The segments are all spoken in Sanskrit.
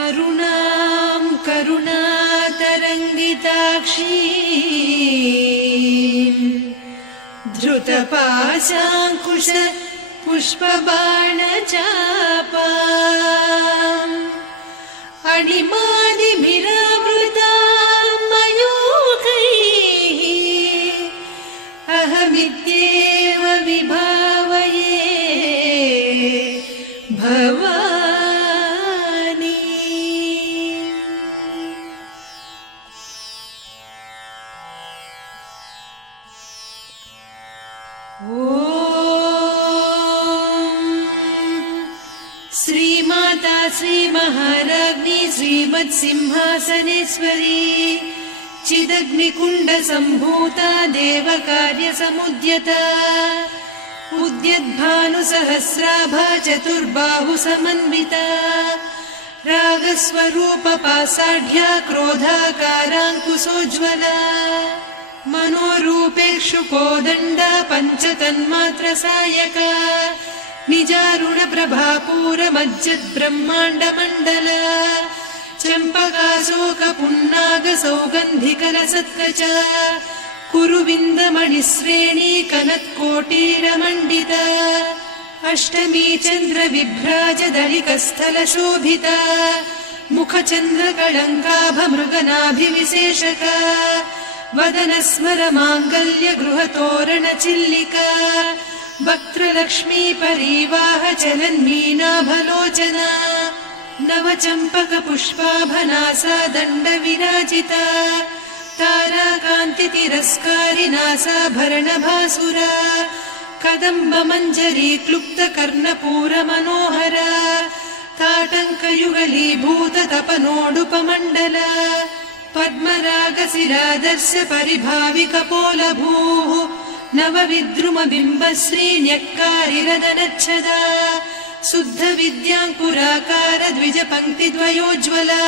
अरुणां करुणातरङ्गिताक्षीं धृतपाशाङ्कुश पुष्पबाणचापाम् अणिमादिभिरावृतां मयूखैः अहमित्येव विभावये भवानी। श्रीमाता श्रीमहाराज्ञी श्रीमत्सिंहासनेश्वरी चिदग्निकुण्डसम्भूता देवकार्यसमुद्यता उद्यद्भानुसहस्राभा चतुर्बाहुसमन्विता रागस्वरूपपासाढ्या क्रोधाकाराङ्कुशोज्ज्वला मनोरूपेक्षुकोदण्डा पञ्चतन्मात्रसायका निजारुणप्रभापूरमज्जद्ब्रह्माण्डमण्डला चम्पकाशोकपुन्नागसौगन्धिकलसत्कचा कुरुविन्दमणिश्रेणी कनत्कोटीरमण्डिता अष्टमी चन्द्रविभ्राजदलिकस्थलशोभिता मुखचन्द्रकळङ्काभमृगनाभिविशेषका वदनस्मरमाङ्गल्यगृहतोरणचिल्लिका वक्त्रलक्ष्मी परिवाह चलन्मीनाभलोचना नवचम्पकपुष्पाभनासा दण्डविराजिता ताराकान्तितिरस्कारिनासाभरणभासुरा कदम्बमञ्जरी क्लुप्तकर्णपूरमनोहरा ताटङ्कयुगलीभूततपनोडुपमण्डला पद्मरागशिरादर्श परिभाविकपोलभूः नवविद्रुमबिम्बश्रीन्यक्कारिरदनच्छदा शुद्धविद्याङ्कुराकार द्विजपङ्क्तिद्वयोज्ज्वला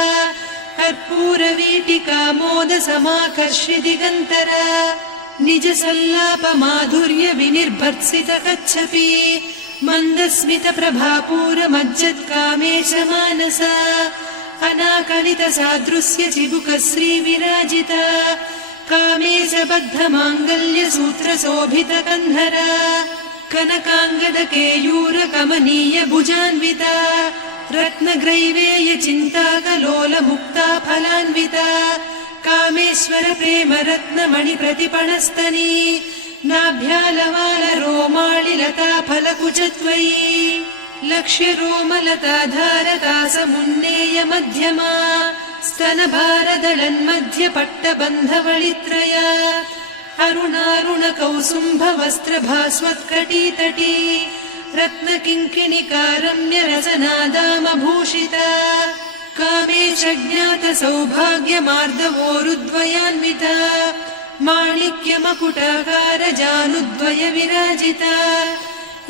कर्पूरवीटिकामोदसमाकर्षि दिगन्तरा निजसल्लापमाधुर्य विनिर्भर्त्सितकच्छपि मन्दस्मितप्रभापूरमज्जत्कामेशमानसा अनाकलितसादृश्य चिबुकश्रीविराजिता कामेशबद्धमाङ्गल्यसूत्रशोभितकन्धरा कनकाङ्गदकेयूरकमनीय भुजान्विता रत्नग्रैवेयचिन्ताकलोलमुक्ता फलान्विता कामेश्वर प्रेमरत्नमणिप्रतिपणस्तनी नाभ्यालवालरोमाळिलता फलकुचत्वयी लक्ष्यरोमलताधारकासमुन्नेय मध्यमा स्तनभारदळन्मध्यपट्टबन्धवळित्रया अरुणारुणकौसुम्भवस्त्रभास्वत्कटीतटी रत्नकिङ्किणिकारम्यरसनादामभूषिता कामेशज्ञातसौभाग्यमार्दवोरुद्वयान्विता माणिक्यमकुटाकारजानुद्वय विराजिता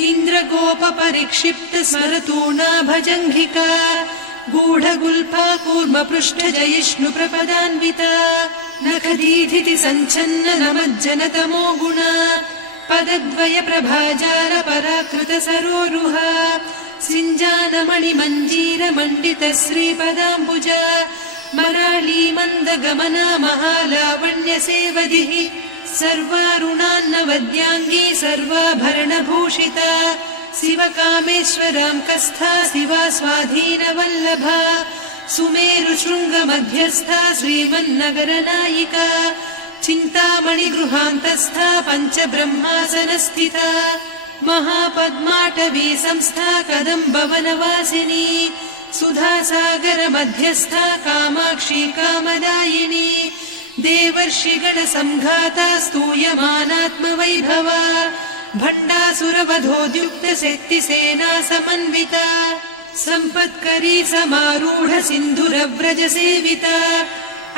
इन्द्रगोपपरिक्षिप्तस्मरतूणाभजङ्घिका गूढगुल्फा कूर्मपृष्ठजयिष्णुप्रपदान्विता नखदीधिति सञ्छन्न नमज्जनतमो गुणा पदद्वय प्रभाजाल पराकृत सरोरुहा सिञ्जानमणिमञ्जीरमण्डित श्रीपदाम्बुजा मराळी मन्दगमना महालावण्य सेवदिः सर्वारुणान्नवद्याङ्गी सर्वाभरणभूषिता शिवकामेश्वराङ्कस्था शिवा स्वाधीनवल्लभा सुमेरुशृङ्गमध्यस्था श्रीमन्नगरनायिका चिन्तामणिगृहान्तस्था पञ्चब्रह्मासनस्थिता महापद्माटवी संस्था कदम्बवनवासिनी सुधासागरमध्यस्था कामाक्षी कामदायिनी देवर्षिगणसङ्घाता स्तूयमानात्मवैभवा भण्डासुरवधोद्युक्तशक्तिसेना समन्विता सम्पत्करी समारूढ सिन्धुरव्रजसेविता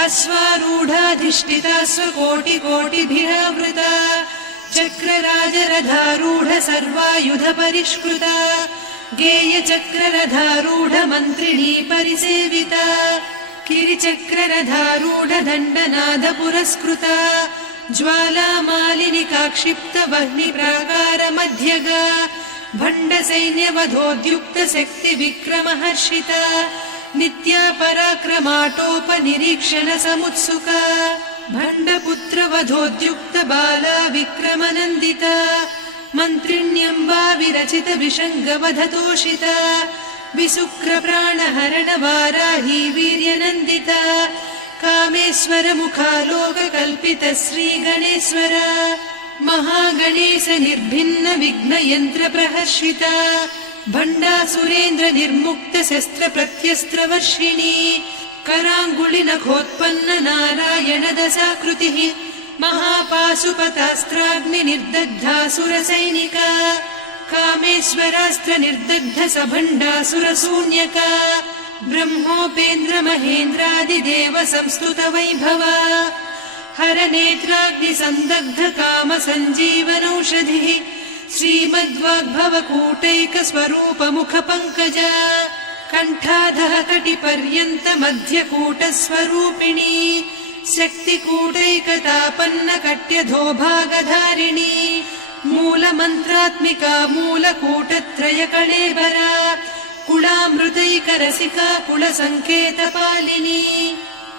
अश्वारूढाधिष्ठिता स्वकोटिकोटिभिरावृता चक्रराजरथारूढ सर्वायुधपरिष्कृता गेयचक्ररथारूढ मन्त्रिणी परिसेविता किरिचक्ररथारूढ दण्डनाद पुरस्कृता ज्वालामालिनिकाक्षिप्त वह्निप्राकारमध्यगा भण्डसैन्यवधोद्युक्त शक्तिविक्रमहर्षिता नित्या पराक्रमाटोपनिरीक्षण समुत्सुका भण्डपुत्रवधोद्युक्त बाला विक्रमनन्दिता मन्त्रिण्यम्बा विरचित विषङ्गवधतोषिता विशुक्रप्राणहरण वाराही वीर्यनन्दिता कामेश्वर मुखालोककल्पित श्रीगणेश्वर महागणेश निर्भिन्न विघ्नयन्त्र प्रहर्षिता भण्डासुरेन्द्र निर्मुक्त शस्त्र प्रत्यस्त्रवर्षिणी कराङ्गुलि नखोत्पन्न नारायण दशाकृतिः महापाशुपतास्त्राग्नि निर्दग्धासुर सैनिका कामेश्वरास्त्र निर्दग्ध सभण्डासुर शून्यका ब्रह्मोपेन्द्र महेन्द्रादिदेव संस्तुत वैभवा हर नेत्राग्नि संदग्ध काम सञ्जीवनौषधिः श्रीमद्वाग्भव कूटैक स्वरूप मुख पंकजा कंठाधः कटिपर्यन्त मध्यकूट स्वरूपिणी शक्तिकूटैकतापन्न कट्यधोभागधारिणी मूल मंत्रात्मिका मूलकूटत्रय कळेबरा कुलामृतैक रसिका कुल संकेत पालिनी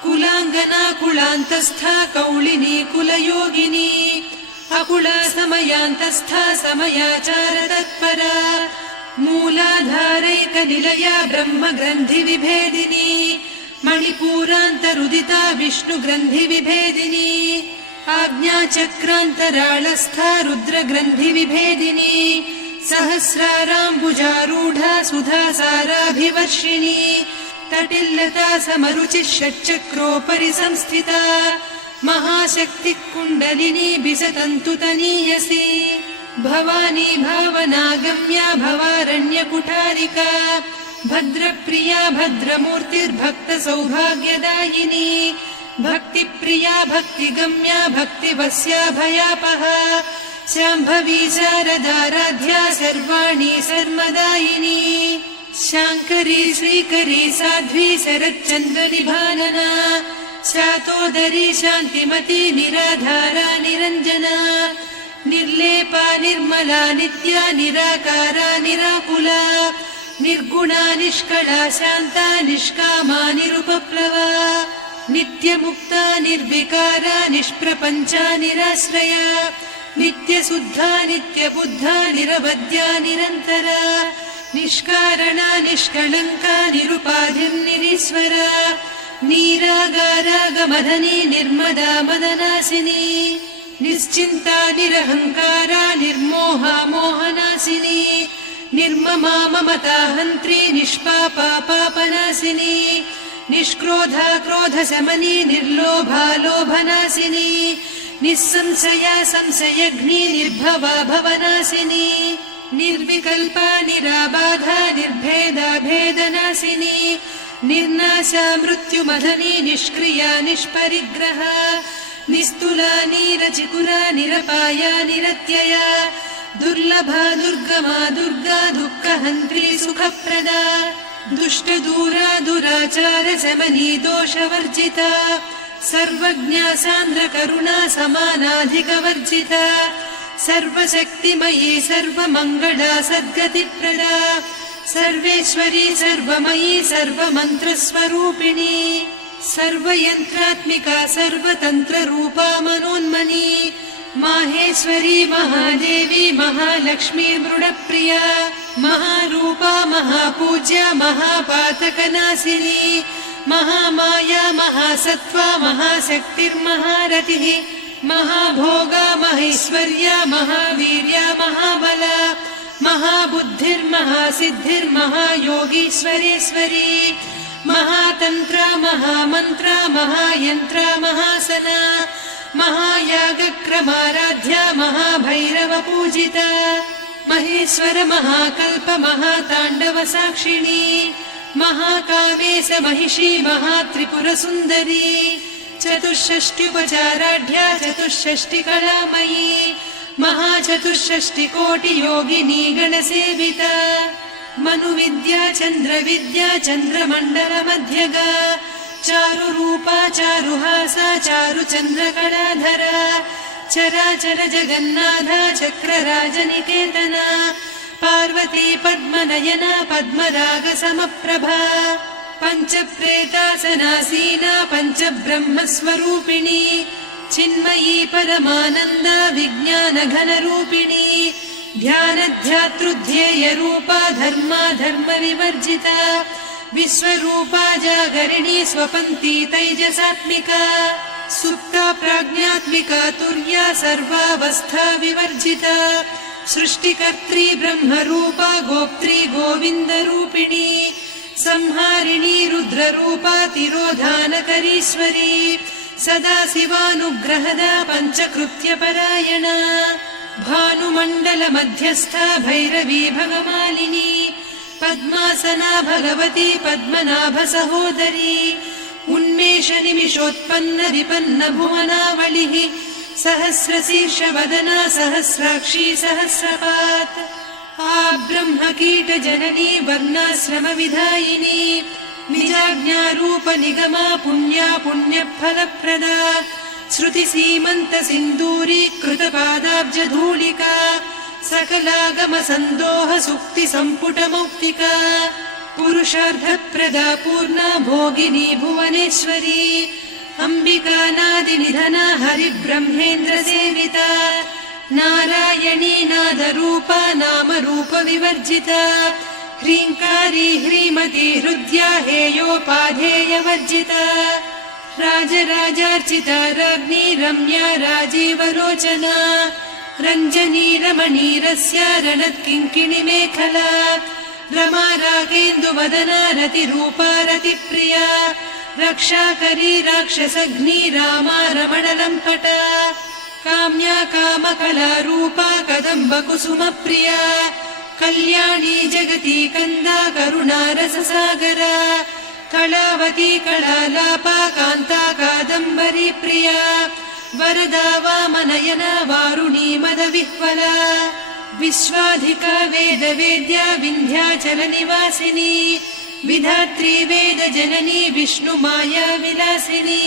कुलांगना कुलांतस्था कौलिनी कुलयोगिनी अकुला समयांतस्था समयाचार तत्परा मूलाधारैक निलया ब्रह्म ग्रंथि विभेदिनी मणिपूरान्तरुदिता विष्णु ग्रंथि विभेदिनी आज्ञाचक्रान्तराळस्था रुद्र ग्रंथि विभेदिनी सहस्राराम्बुजारूढा सुधासाराभिवर्षिणी तटिल्लता समरुचिः षट्चक्रोपरि संस्थिता महाशक्ति कुण्डलिनी बिसतन्तुतनीयसी भवानी भावनागम्या भवारण्य कुठारिका भद्रप्रिया भद्रमूर्तिर्भक्त सौभाग्यदायिनी भक्तिप्रिया भक्तिगम्या भक्तिवस्या भयापहा शाम्भवी शारदाराध्या सर्वाणि सर्वदायिनी शाङ्करी श्रीकरी साध्वी शरच्चन्द्रनिभानना शातोदरी शान्तिमती निराधारा निरञ्जना निर्लेपा निर्मला नित्या निराकारा निराकुला निर्गुणा निष्कला शान्ता निष्कामा निरुपप्लवा नित्यमुक्ता निर्विकारा निष्प्रपञ्चा निराश्रया नित्यशुद्धा नित्यबुद्धा निरवद्या निरन्तरा निष्कारणा निष्कलङ्का निरुपाधिर्निरीश्वरा नीरागारागमदनी निर्मदा मदनासिनी निश्चिन्ता निरहङ्कारा निर्मोहा मोहनासिनी निर्ममा ममता हन्त्री निष्पापा पापनासिनी निष्क्रोधा क्रोधशमनी निर्लोभा लोभनासिनी निस्संशया संशयघ्नी निर्भवा भवनासिनी निर्विकल्पा निराबाधा निर्भेदा भेदनासिनी निर्नाशा मृत्युमदनी निष्क्रिया निष्परिग्रहा निस्तुला नीरचिकुरा निरपाया निरत्यया दुर्लभा दुर्गमा दुर्गा दुःखहन्त्री सुखप्रदा दुष्टदूरा दुराचार शमनी दोषवर्जिता सर्वज्ञा सान्द्र करुणा समानाधिकवर्जिता सर्वशक्तिमयी सर्वमङ्गला सद्गतिप्रदा सर्वेश्वरी सर्वमयी सर्वमन्त्रस्वरूपिणी सर्वयन्त्रात्मिका सर्वतन्त्ररूपा मनोन्मनी माहेश्वरी महादेवी महालक्ष्मी मृडप्रिया महारूपा महापूज्या महापातकनाशिनी महामाया महासत्त्वा महाशक्तिर्महारतिः महाभोगा महेश्वर्या महावीर्या महाबला महाबुद्धिर्महासिद्धिर्महायोगीश्वरेश्वरी महातन्त्रा महामन्त्रा महायन्त्रा महासना महायागक्रमाराध्या महाभैरवपूजिता महेश्वर महाकल्प महाताण्डव साक्षिणी महाकामेश महिषी महात्रिपुरसुन्दरी चतुष्षष्ट्युपचाराढ्या चतुष्षष्टिकलामयी महाचतुष्षष्टिकोटियोगिनी गणसेविता मनुविद्या चन्द्रविद्या चन्द्रमण्डलमध्यगा चारुरूपा चारुहासा चारुचन्द्रकलाधरा चराचर जगन्नाथा चक्रराजनिकेतना पार्वती पद्मनयना पद्मरागसमप्रभा पञ्चप्रेतासनासीना पञ्चब्रह्मस्वरूपिणी चिन्मयी परमानन्द विज्ञानघनरूपिणी ध्यानध्यातृध्येयरूपा धर्मा धर्मविवर्जिता विश्वरूपा जागरिणी स्वपन्ती तैजसात्मिका सुप्ता प्राज्ञात्मिका तुर्या सर्वावस्था विवर्जिता सृष्टिकर्त्री ब्रह्मरूपा गोप्त्री गोविन्दरूपिणी संहारिणी रुद्ररूपा तिरोधानकरीश्वरी सदा शिवानुग्रहदा पञ्चकृत्यपरायणा भानुमण्डलमध्यस्था भैरवी भगमालिनी पद्मासना भगवती पद्मनाभसहोदरी उन्मेषनिमिषोत्पन्न विपन्न भुवनावलिः सहस्रशीर्षवदना सहस्राक्षी सहस्रपात् ब्रह्मकीटजननी वर्णाश्रमविधायिनी निजाज्ञारूपनिगमा पुण्या पुण्यफलप्रदा श्रुतिसीमन्तसिन्दूरीकृतपादाब्जधूलिका सकलागमसन्दोह सुक्तिसम्पुटमौक्तिका पुरुषार्थप्रदा पूर्णा भोगिनी भुवनेश्वरी अम्बिकानादिनिधना हरिब्रह्मेन्द्रसेविता नारायणी नादरूपा नामरूपविवर्जिता ह्रीङ्कारी ह्रीमती हृद्या हेयोपाधेयवर्जिता राजराजार्चिता राज्ञी रम्या राजीवलोचना रञ्जनी रमणीरस्या रणत्किङ्किणिमेखला रमा रागेन्दुवदना रतिरूपा रतिप्रिया रक्षाकरी राक्षसघ्नी रामा रमणलम्पटा काम्या कामकलारूपा कदम्बकुसुमप्रिया कल्याणी जगती कन्दा करुणारससागरा कलावती कलालापा कान्ता कादम्बरी प्रिया वरदा वामनयना वारुणी मदविह्वला विश्वाधिका वेदवेद्या विन्ध्याचलनिवासिनी विधात्री वेदजननी विष्णुमाया विलासिनी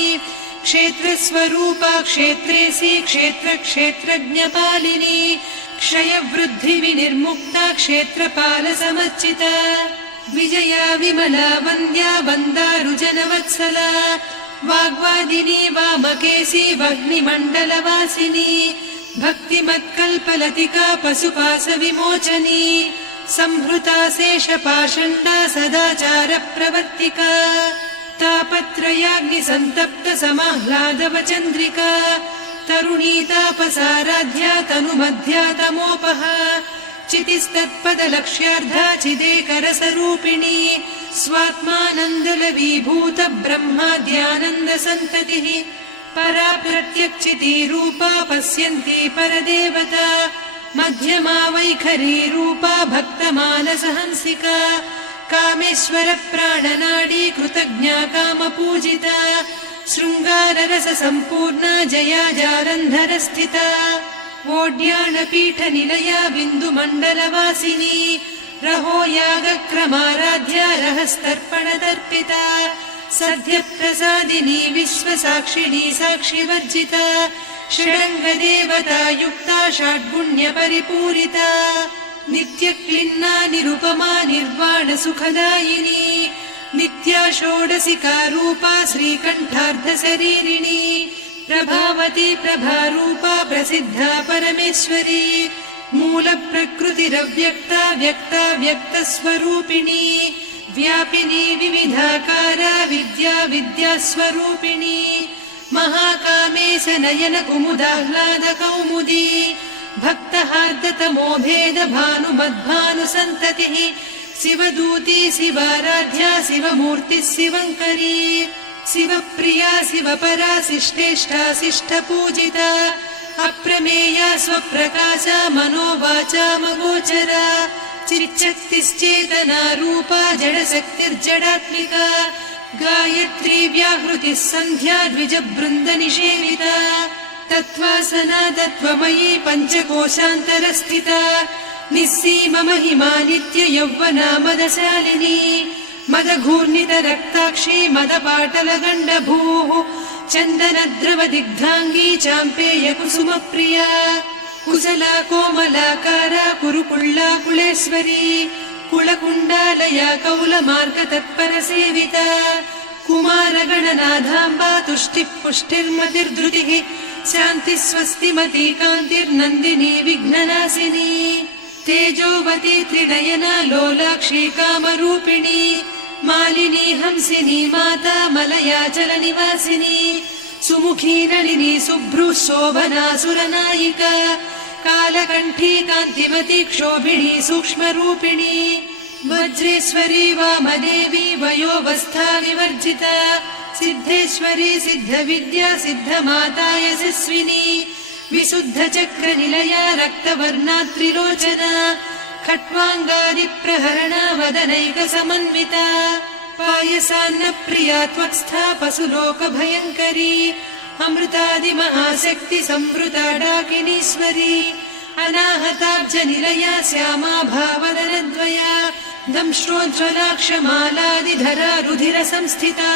क्षेत्रस्वरूपा क्षेत्रेसी क्षेत्रक्षेत्रज्ञपालिनी क्षयवृद्धिविनिर्मुक्ता क्षेत्रपालसमर्चिता विजया विमला वन्द्या वन्दारुजनवत्सला वाग्वादिनी वामकेशी वह्निमण्डलवासिनी भक्तिमत्कल्पलतिका पशुपाशविमोचनी संहृता शेषपाषण्डा सदाचारप्रवर्तिका तापत्रयाग्निसन्तप्त समाह्लादवचन्द्रिका तरुणी तापसाराध्या तनुमध्या तमोपहा चितिस्तत्पदलक्ष्यार्धा चिदेकरसरूपिणी स्वात्मानन्दलवीभूत ब्रह्माद्यानन्दसन्ततिः परा प्रत्यक्षितीरूपा पश्यन्ती परदेवता मध्यमा वैखरी रूपा भक्तमानसहंसिका कामेश्वर प्राणनाडी कृतज्ञा कामपूजिता शृङ्गाररससम्पूर्णा जया जालन्धरस्थिता वोड्याणपीठनिलया बिन्दुमण्डलवासिनी रहो यागक्रमाराध्या रहस्तर्पणदर्पिता सद्यप्रसादिनी विश्वसाक्षिणी साक्षिवर्जिता षडङ्गदेवता युक्ता षड्गुण्यपरिपूरिता नित्यक्लिन्ना निरुपमा निर्वाणसुखदायिनी नित्या षोडशिका रूपा श्रीकण्ठार्धशरीरिणी प्रभावती प्रभारूपा प्रसिद्धा परमेश्वरी मूलप्रकृतिरव्यक्ता व्यक्ता व्यक्तस्वरूपिणी व्यापिनी विविधाकारा विद्या विद्यास्वरूपिणी महाकामेश नयन कुमुदाह्लाद कौमुदी भक्तहार्दतमो भेद भानुमद्भानुसन्ततिः शिवदूती शिवाराध्या शिवमूर्तिः शिवङ्करी शिवप्रिया शिवपरा शिष्टेष्टा शिष्टपूजिता अप्रमेया स्वप्रकाशा मनोवाचामगोचरा चिच्चक्तिश्चेतना रूपा जडशक्तिर्जडात्मिका गायत्री व्याहृतिः सन्ध्या द्विजबृन्दनिषेविता तत्त्वासना तत्त्वमयी पञ्चकोशान्तरस्थिता निस्सीममहिमा नित्ययौवना मदशालिनी मदघूर्णितरक्ताक्षी मदपाटलगण्डभूः चन्दनद्रवदिग्धाङ्गी चाम्पेयकुसुमप्रिया कुशला कोमलाकारा कुरुकुळ्ळा कुलेश्वरी कुलकुण्डालया कौलमार्गतत्परसेविता कुमारगणनाथाम्बा तुष्टिः पुष्टिर्मतिर्धृतिः शान्तिः स्वस्तिमती कान्तिर्नन्दिनी विघ्ननाशिनी तेजोवती त्रिनयना लोलाक्षी कामरूपिणी मालिनी हंसिनी माता मलयाचलनिवासिनी सुमुखी नलिनी शुभ्रुः शोभना सुरनायिका कालकण्ठी कान्तिमती क्षोभिणी सूक्ष्मरूपिणी वज्रेश्वरी वामदेवी वयोवस्था विवर्जिता सिद्धेश्वरी सिद्धविद्या सिद्धमाता यशस्विनी विशुद्धचक्रनिलया रक्तवर्णा त्रिलोचना खट्वाङ्गादिप्रहरणा वदनैकसमन्विता पायसान्नप्रिया त्वक्स्था पशुलोकभयङ्करी अमृतादिमहाशक्ति संवृता डाकिनीश्वरी अनाहताब्जनिलया श्यामा भावदनद्वया दंश्रोज्ज्वलाक्षमालादिधरा रुधिरसंस्थिता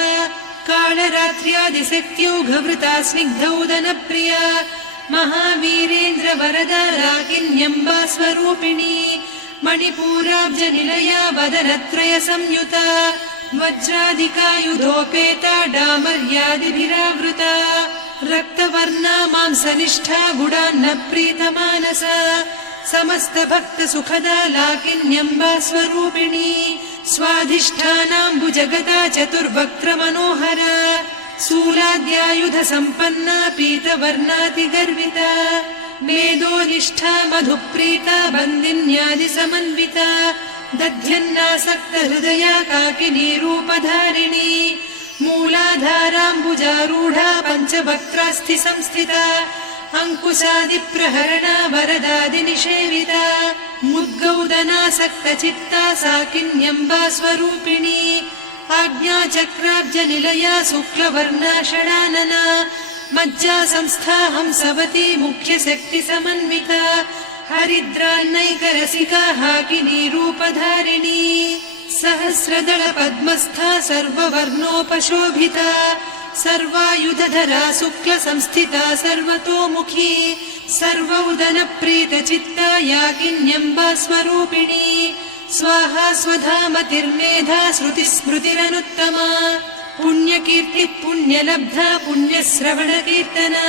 कालरात्र्यादिशक्त्यौघवृता स्निग्धौदनप्रिया महावीरेन्द्रवरदा राकिन्यम्बा स्वरूपिणी मणिपूराब्जनिलया वदनत्रयसंयुता वज्रादिकायुधोपेता डामर्यादिभिरावृता रक्तवर्णा मांसनिष्ठा गुडान्नप्रीतमानसा समस्तभक्तसुखदा लाकिन्यम्बा स्वरूपिणी स्वाधिष्ठानाम्बुजगदा चतुर्वक्त्रमनोहरा शूलाद्यायुधसम्पन्ना पीतवर्णातिगर्विता मेदोनिष्ठा मधुप्रीता बन्दिन्यादिसमन्विता दध्यन्नासक्तहृदया काकिनीरूपधारिणी मूलाधाराम्बुजारूढा पञ्चवक्त्रास्थि संस्थिता अङ्कुशादिप्रहरणा वरदादिनिषेविता मुद्गौदनासक्तचित्ता साकिन्यम्बा स्वरूपिणी आज्ञाचक्राब्जनिलया शुक्लवर्णा षडानना मज्जा संस्था हंसवती मुख्यशक्तिसमन्विता हरिद्रान्नैकरसिका हाकिनीरूपधारिणी सहस्रदलपद्मस्था सर्ववर्णोपशोभिता सर्वायुधधरा शुक्लसंस्थिता सर्वतोमुखी सर्वौदनप्रीतचित्ता याकिन्यम्बा स्वरूपिणी स्वाहा स्वधामतिर्मेधा श्रुतिस्मृतिरनुत्तमा पुण्यकीर्तिः पुण्यलब्धा पुण्यश्रवणकीर्तना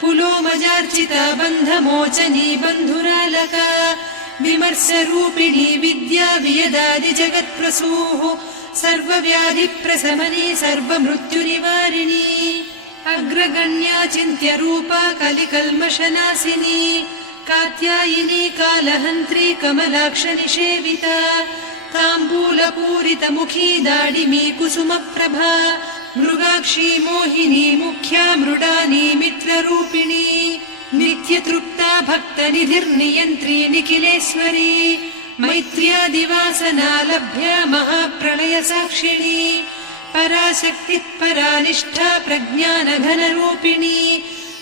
पुलोमजार्चिता बन्धमोचनी बन्धुरालका विमर्शरूपिणी विद्या वियदादिजगत्प्रसूः सर्वव्याधिप्रशमनी सर्वमृत्युनिवारिणी अग्रगण्या चिन्त्यरूपा कलिकल्मषनाशिनी कात्यायिनी कालहन्त्री कमलाक्षनिषेविता ताम्बूलपूरितमुखी दाडिमी कुसुमप्रभा मृगाक्षी मोहिनी मुख्या मृडानी मित्ररूपिणी नित्यतृप्ता भक्तनिधिर्नियन्त्री निखिलेश्वरी मैत्र्यादिवासना लभ्या महाप्रलयसाक्षिणी पराशक्तिः परानिष्ठा प्रज्ञानघनरूपिणी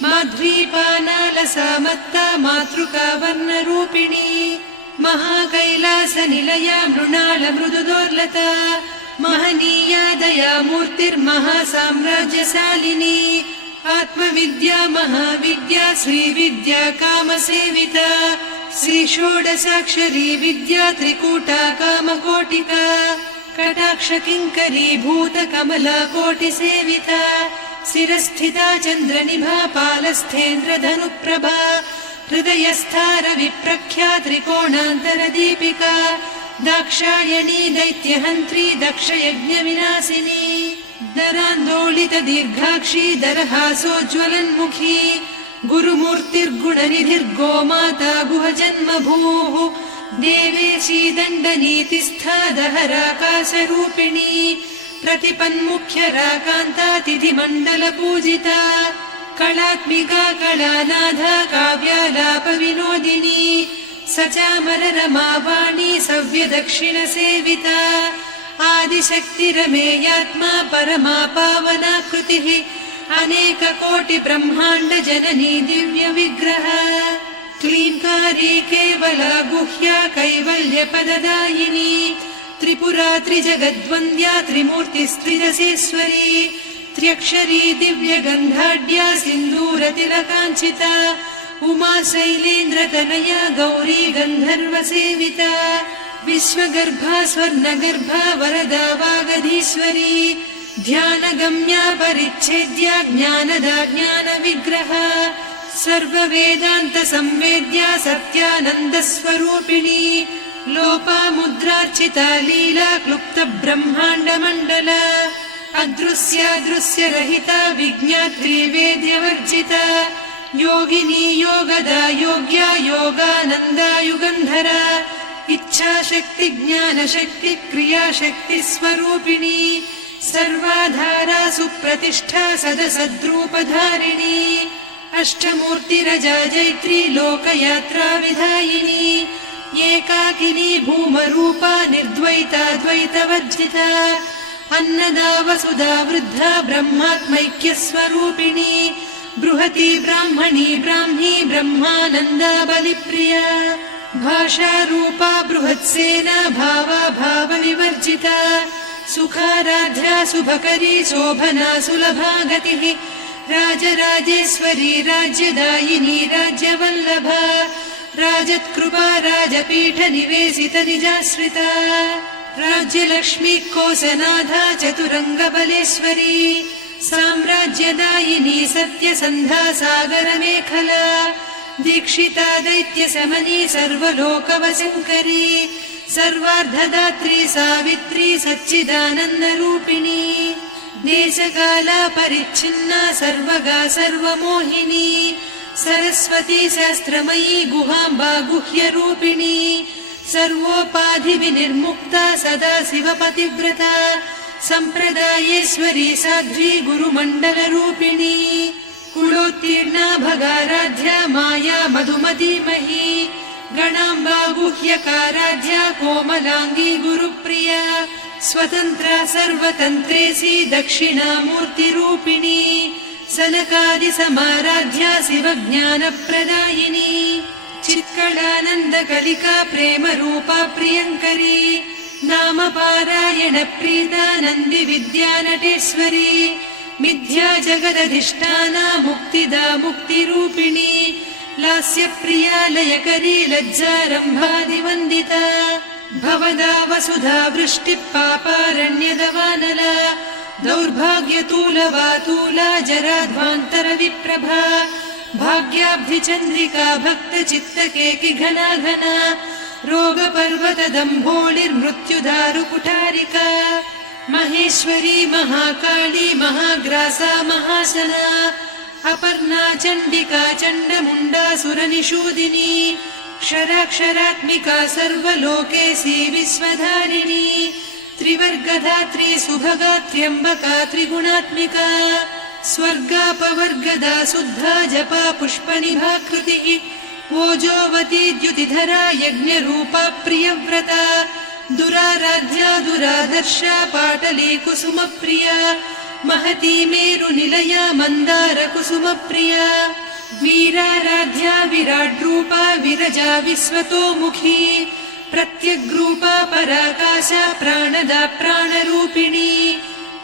माध्वीपानालसा मत्ता मातृका वर्णरूपिणी महाकैलासनिलया मृणालमृदुदोर्लता महनीया दया मूर्तिर्महासाम्राज्यशालिनी आत्मविद्या महाविद्या श्रीविद्या कामसेविता श्रीषोडशाक्षरी विद्या त्रिकूटा कामकोटिका कटाक्षकिङ्करी भूतकमला कोटिसेविता शिरस्थिता चन्द्रनिभा पालस्थेन्द्रधनुप्रभा हृदयस्था रविप्रख्या त्रिकोणान्तरदीपिका दाक्षायणी दैत्यहन्त्री दक्षयज्ञविनाशिनी दरान्दोलितदीर्घाक्षी दरहासोज्ज्वलन्मुखी गुरुमूर्तिर्गुणनिधिर्गोमाता गुहजन्मभूः देवेशी दण्डनीतिस्था दहराकाशरूपिणी प्रतिपन्मुख्यराकान्ता तिथिमण्डलपूजिता कलात्मिका कलानाथा काव्यालापविनोदिनी सचामररमावाणी सव्यदक्षिणसेविता आदिशक्तिरमेयात्मा परमा पावनाकृतिः अनेककोटिब्रह्माण्डजननी दिव्यविग्रह क्लीङ्कारी केवला गुह्या कैवल्यपददायिनी त्रिपुरा त्रिजगद्वन्द्या त्रिमूर्तिस्त्रिदशेश्वरी त्र्यक्षरी दिव्यगन्धाढ्या सिन्दूरतिलकाञ्चिता उमा शैलेन्द्रतनया गौरी गन्धर्वसेविता विश्वगर्भा स्वर्णगर्भा वरदा वागधीश्वरी ध्यानगम्या परिच्छेद्या ज्ञानदा ज्ञानविग्रहा सर्ववेदान्त संवेद्या सत्यानन्दस्वरूपिणी लोपामुद्रार्चिता लीला क्लुप्त ब्रह्माण्डमण्डला अदृश्यादृश्यरहिता विज्ञात्री वेद्यवर्जिता योगिनी योगदा योग्या योगानन्दा युगन्धरा इच्छाशक्ति ज्ञानशक्ति क्रियाशक्ति स्वरूपिणी सर्वाधारा सुप्रतिष्ठा सदसद्रूपधारिणी अष्टमूर्तिरजा जैत्री लोकयात्रा विधायिनी एकाकिनी भूमरूपा निर्द्वैता द्वैतवर्जिता अन्नदा वसुधा वृद्धा ब्रह्मात्मैक्यस्वरूपिणी बृहती ब्राह्मणी ब्राह्मी ब्रह्मानन्दा बलिप्रिया भाषारूपा बृहत्सेना भावा भावविवर्जिता सुखाराध्या शुभकरी शोभना सुलभा गतिः राजराजेश्वरी राज्यदायिनी राज्यवल्लभा राजत्कृपा राजपीठ निवेशित निजाश्रिता राज्यलक्ष्मी कोसनाधा चतुरङ्गबलेश्वरी साम्राज्यदायिनी सत्यसन्धा सागरमेखला दीक्षिता दैत्यशमनी सर्वलोकवशङ्करी सर्वार्धदात्री सावित्री सच्चिदानन्दरूपिणी देशकाला परिच्छिन्ना सर्वगा सर्वमोहिनी सरस्वती शास्त्रमयी गुहाम्बा गुह्यरूपिणी सर्वोपाधिविनिर्मुक्ता सदा शिवपतिव्रता सम्प्रदायेश्वरी साध्वी गुरुमण्डलरूपिणी कुलोत्तीर्णा भगाराध्या माया मधुमतीमही गणाम्बा गुह्यकाराध्या कोमलाङ्गी गुरुप्रिया स्वतन्त्रा सर्वतन्त्रेसी दक्षिणामूर्तिरूपिणी सनकादिसमाराध्या शिवज्ञानप्रदायिनी चित्कलानन्दकलिका प्रेमरूपा प्रियङ्करी नामपारायण प्रीता नन्दिविद्यानटेश्वरी मिथ्या जगदधिष्ठाना मुक्तिदा मुक्तिरूपिणी लास्यप्रिया लयकरी लज्जारम्भादिवन्दिता भवदा वसुधा वृष्टिः पापारण्यदवानला दौर्भाग्यतूलवातूला जराध्वान्तरविप्रभा भाग्याब्धिचन्द्रिका भक्तचित्तकेकि घना घना रोगपर्वतदम्भोळिर्मृत्युदारुकुठारिका महेश्वरी महाकाली महाग्रासा महाशना अपर्णा चण्डिका चण्डमुण्डा सुरनिषूदिनी क्षराक्षरात्मिका सर्वलोकेशी विश्वधारिणी त्रिवर्गधात्री सुभगा त्र्यम्बका त्रिगुणात्मिका स्वर्गापवर्गदा शुद्धा जपा पुष्पनिभाकृतिः ओजोवती द्युतिधरा यज्ञरूपा प्रियव्रता दुराराध्या दुरादर्शा पाटली कुसुमप्रिया महती मेरुनिलया मन्दार कुसुमप्रिया वीराराध्या विराड्रूपा विरजा विश्वतोमुखी प्रत्यग्रूपा पराकाशा प्राणदा प्राणरूपिणी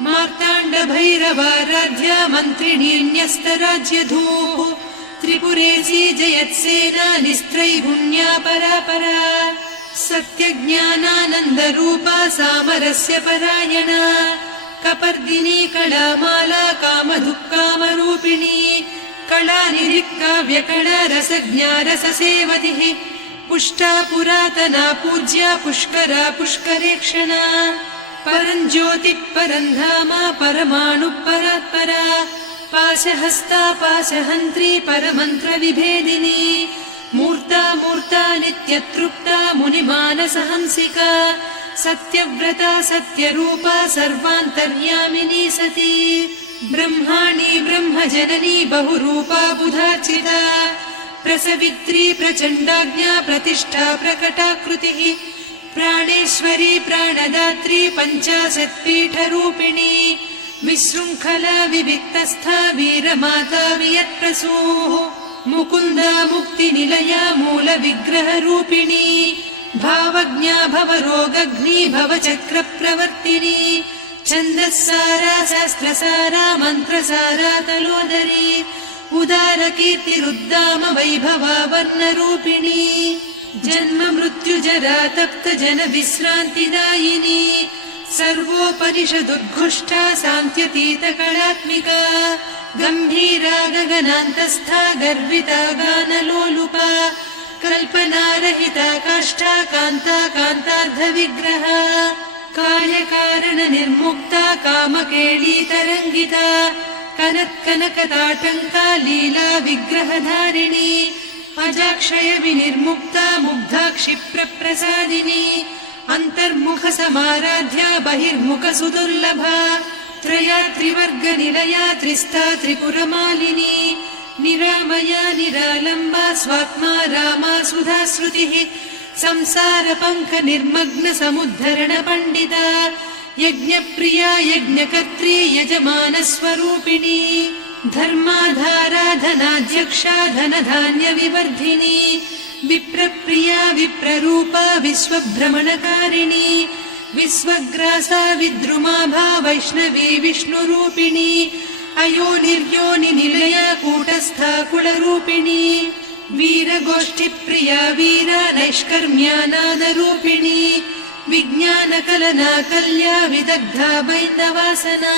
मार्ताण्ड भैरवाराध्या मन्त्रिणीन्यस्तराज्यधूः त्रिपुरेशी जयत्सेना निस्त्रैगुण्या परापरा सत्यज्ञानानन्दरूपा सामरस्य परायणा कपर्दिनी कलामाला कामधुक्कामरूपिणी कलानिधिक्काव्यकला रसज्ञा रससेवतिः पुष्टा पुरातना पूज्या पुष्करा पुष्करेक्षणा परञ्ज्योतिः परन्धामा परमाणुः परात्परा पाशहस्ता पाशहन्त्री परमन्त्रविभेदिनी मूर्ता मूर्ता नित्यतृप्ता मुनिमानसहंसिका सत्यव्रता सत्यरूपा सर्वान्तर्यामिनी सती ब्रह्माणी ब्रह्मजननी बहुरूपा बुधार्चिता प्रसवित्री प्रचण्डाज्ञा प्रतिष्ठा प्रकटाकृतिः प्राणेश्वरी प्राणदात्री पञ्चाशत्पीठरूपिणी विशृङ्खला विविक्तस्था वीरमाता वियत्प्रसूः मुकुन्दा मुक्तिनिलया मूलविग्रहरूपिणी भावज्ञा भवरोगग्नी भवचक्रप्रवर्तिनी छन्दस्सारा शास्त्रसारा मन्त्रसारा तलोदरी उदारकीर्तिरुद्दाम वैभवा वर्णरूपिणी जन्म मृत्यु जरा तप्त जन विश्रान्तिदायिनी सर्वोपनिषदुद्घुष्टा सान्त्यतीत कलात्मिका गम्भीरा गगनान्तस्था गर्विता गानलोलुपा कल्पनारहिता काष्ठा कान्ता कान्तार्धविग्रह कार्यकारण निर्मुक्ता कामकेली तरङ्गिता कनत्कनकताटङ्का लीला विग्रहधारिणी अजाक्षय विनिर्मुक्ता मुग्धा क्षिप्रप्रसादिनी अन्तर्मुख समाराध्या बहिर्मुख सुदुर्लभा त्रया त्रिवर्ग निलया त्रिस्था त्रिपुरमालिनी निरामया निरालम्बा स्वात्मा रामा सुधा श्रुतिः संसार पङ्क निर्मग्न समुद्धरण पण्डिता यज्ञप्रिया यज्ञकर्त्री यजमान स्वरूपिणी धर्माधाराधनाध्यक्षा धनधान्य विवर्धिनी विप्रप्रिया विप्ररूपा विश्वभ्रमणकारिणी विश्वग्रासा विद्रुमाभा वैष्णवी विष्णुरूपिणी अयोनिर्योनि निलया कूटस्था कुलरूपिणी वीरगोष्ठिप्रिया वीरा नैष्कर्म्यानादरूपिणी विज्ञानकलना कल्या विदग्धा बैन्दवासना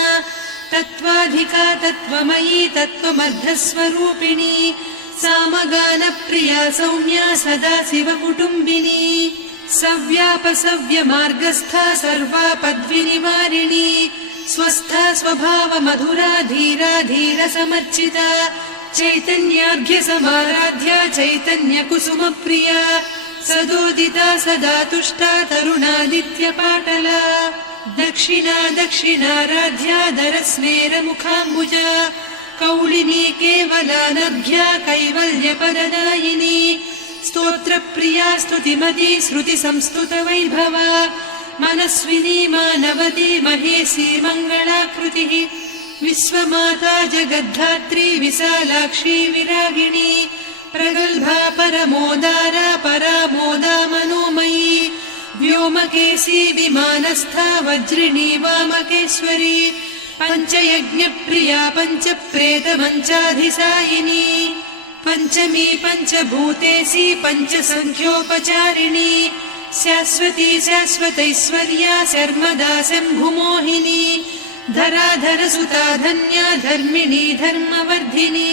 तत्त्वाधिका तत्त्वमयी तत्त्वमर्धस्वरूपिणी सामगानप्रिया सौम्या सदा शिवकुटुम्बिनी सव्यापसव्यमार्गस्था सर्वापद्विनिवारिणी स्वस्था स्वभाव मधुरा धीरा धीर समर्चिता चैतन्यार्घ्य समाराध्या चैतन्य कुसुम प्रिया सदोदिता सदा तुष्टा तरुणादित्य पाटला दक्षिणा दक्षिणाराध्या दरस्मेर मुखाम्बुजा कौलिनी केवलानभ्या कैवल्यपददायिनी स्तोत्रप्रिया स्तुतिमती श्रुति संस्तुत वैभवा मनस्विनी मानवती महेशी मङ्गलाकृतिः विश्वमाता जगद्धात्री विशालाक्षी विरागिणी प्रगल्भा परमोदारा परामोदा मनोमयी व्योमकेशी विमानस्था वज्रिणी वामकेश्वरी पञ्चयज्ञप्रिया पञ्चप्रेतमञ्चाधिसायिनी पञ्चमी पञ्चभूतेशी पञ्चसङ्ख्योपचारिणी शाश्वती शाश्वतैश्वर्या शर्मदा शम्भुमोहिनी धराधरसुता धन्या धर्मिणी धर्मवर्धिनी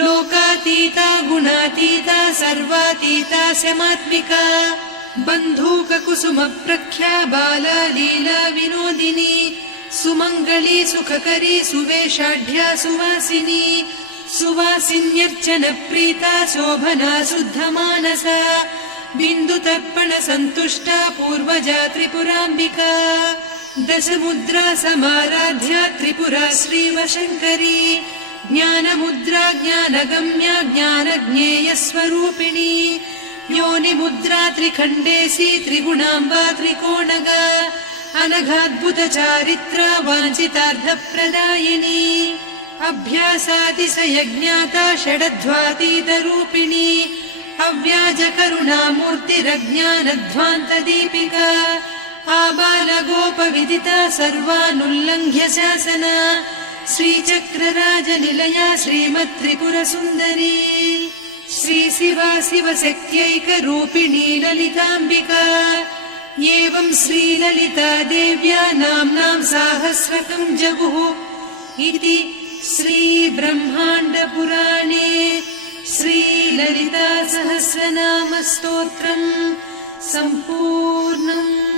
लोकातीता गुणातीता सर्वातीता शमात्मिका बन्धूककुसुमप्रख्या बाला लीला विनोदिनी सुमङ्गली सुखकरी सुवेशाढ्या सुवासिनी सुवासिन्यर्चनप्रीता शोभना शुद्धमानसा बिन्दुतर्पण सन्तुष्टा पूर्वजा त्रिपुराम्बिका दशमुद्रा समाराध्या त्रिपुरा श्रीवशङ्करी ज्ञानमुद्रा ज्ञानगम्या ज्ञानज्ञेयस्वरूपिणी योनिमुद्रा त्रिखण्डेशी त्रिगुणाम्बा त्रिकोणगा अनघाद्भुत चारित्रा वाञ्छितार्थप्रदायिनी अभ्यासातिशयज्ञाता षडध्वातीतरूपिणी अव्याजकरुणामूर्तिरज्ञानध्वान्तदीपिका आबालगोपविदिता सर्वानुल्लङ्घ्य शासना श्रीचक्रराजनिलया श्रीमत्त्रिपुरसुन्दरी श्रीशिवा शिवशक्त्यैकरूपिणी ललिताम्बिका एवं श्रीललिता देव्या नाम्नां साहस्रकं जगुः इति श्रीब्रह्माण्डपुराणे श्रीललिता सहस्रनामस्तोत्रम् सम्पूर्णम्।